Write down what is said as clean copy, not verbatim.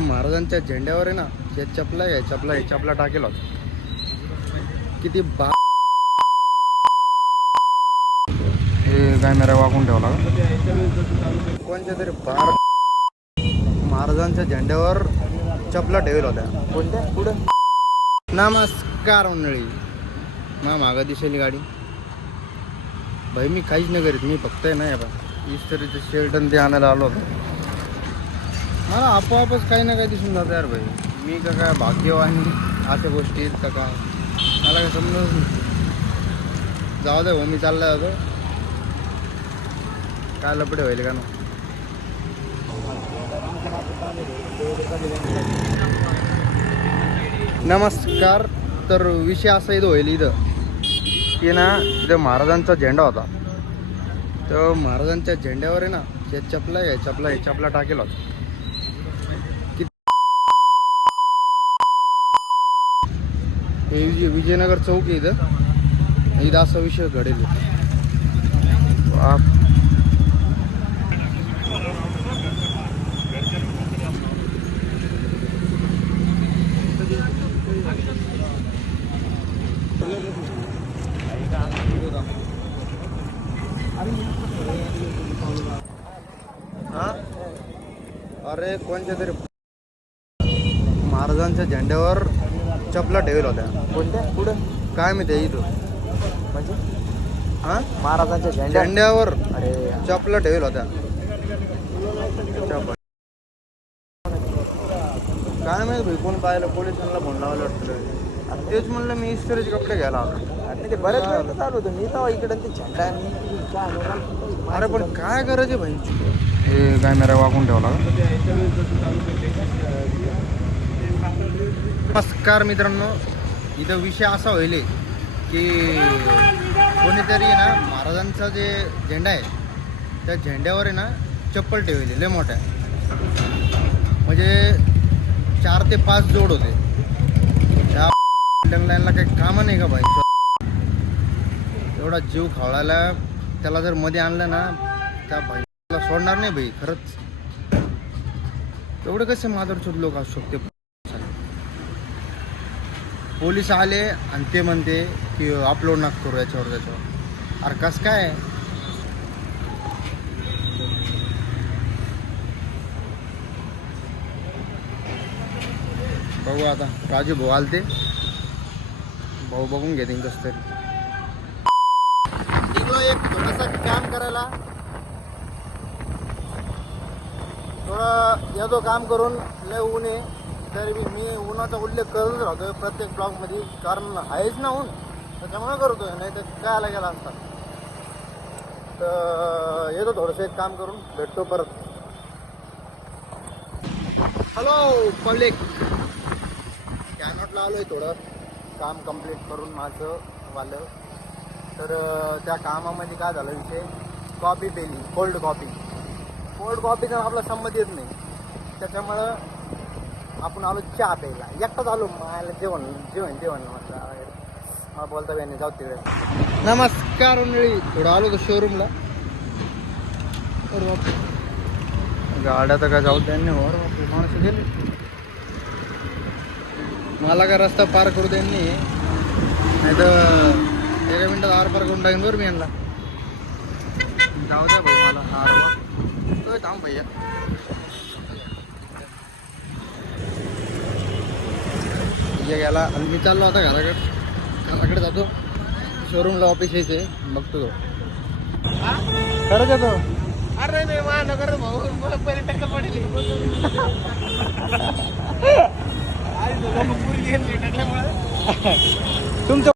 महाराजांच्या झेंड्यावर आहे ना, या चपला टाकेल होता. किती हे कॅमेरा वाकून ठेवला कोणत्या तरी महाराजांच्या झेंड्यावर चपला ठेवल होत्या. कोणत्या पुढे? नमस्कार मंडळी, मागं दिसेल गाडी. भाई मी काहीच नाही करीत, मी फक्त आहे ना इस्त्रीचं शेल्टन ते आणायला आलो होतो. मला आपोआपच काही ना काही दिसून जातं यार भाई. मी का काय भाग्यवान अशा गोष्टी आहेत का काय, मला काय समजत नाही. जाऊ दे भाऊ, मी चालला होतो. काय लपडे व्हायले का ना. नमस्कार. तर विषय असा इथं होईल इथं की ना, इथं महाराजांचा झेंडा होता. तर महाराजांच्या झेंड्यावर आहे ना, हे चपला टाकेल होता. हे विजयनगर चौक आहे इथं असा विषय घडेल. अरे कोणत्या तरी महाराजांच्या झेंड्यावर चपला ठेवल होत्या. कोणत्या पुढे? काय माहिती इथं म्हणजे महाराजांच्या झेंड्यावर अरे चपला ठेवल होत्या. काय माहिती भाई, कोण पाहिलं? पोलिसांना फोन लावलं वाटतं. तेच म्हणलं मी इस्त्रीचे कपडे घ्यायला आलो. आणि ते बरेच वेळ चालू होतं. मी तर इकडे ते झेंडा. अरे पण काय करायचे भाई? हे कॅमेरा वाकून ठेवला. नमस्कार मित्रांनो, इथं विषय असा होईल की कोणीतरी ना महाराजांचा जे झेंडा आहे त्या झेंड्यावर आहे ना चप्पल ठेवली लय मोठ्या, म्हणजे 4 ते 5 जोड होते. त्या लाईनला काही कामं नाही का भाई? एवढा जीव खावळायला त्याला जर मध्ये आणलं ना, त्या भाईला सोडणार नाही भाई. खरंच एवढे कसे माधुरचोद लोक असू शकते? पोलीस आले आणि ते म्हणते की अपलोड नका करू याच्यावर त्याच्यावर. अरे कसं काय? बघू आता. राजू भाऊ आलते, भाऊ बघून घेते कसं तरी. निघलो एक थोडासा काम करायला. थोडं येतो काम करून. लय ऊन आहे तरी मी उन्हाचा उल्लेख करतच राहतो प्रत्येक ब्लॉगमध्ये, कारण आहेच ना ऊन, त्याच्यामुळे करतोय. नाही तर काय आला गेला असता. तर येतो थोडंसं एक काम करून, भेटतो परत. हॅलो पब्लिक, कॅनॉटला आलो आहे. थोडं काम कंप्लीट करून माझं वालं. तर त्या कामामध्ये काय झालं विषय, कॉफी पेली, कोल्ड कॉफीचा आपला संमत येत नाही. त्याच्यामुळं आपण आलो चहा प्यायला. एकटाच आलो. मला जेवण मला बोलता बी नाही. जाऊ तिकडे. नमस्कार मंडळी, थोडं आलो होतो शोरूमला. गाड्या तर काय जाऊ त्यांनी वर माणसं गेली. मला काय रस्ता पार करू त्यांनी, नाही तर 1 मिनिटात आर पार करून टाकेन बरं मी यांना. जाऊ द्या भाई मला आर थांब भैया. गेला आणि मी चाललो आता घराकडे जातो. शोरूमला ऑफिस यायचं आहे, बघतो तो खरंच येतो. अरे नाही महानगर भाऊ, मला पर्यटक पडली. तुमचं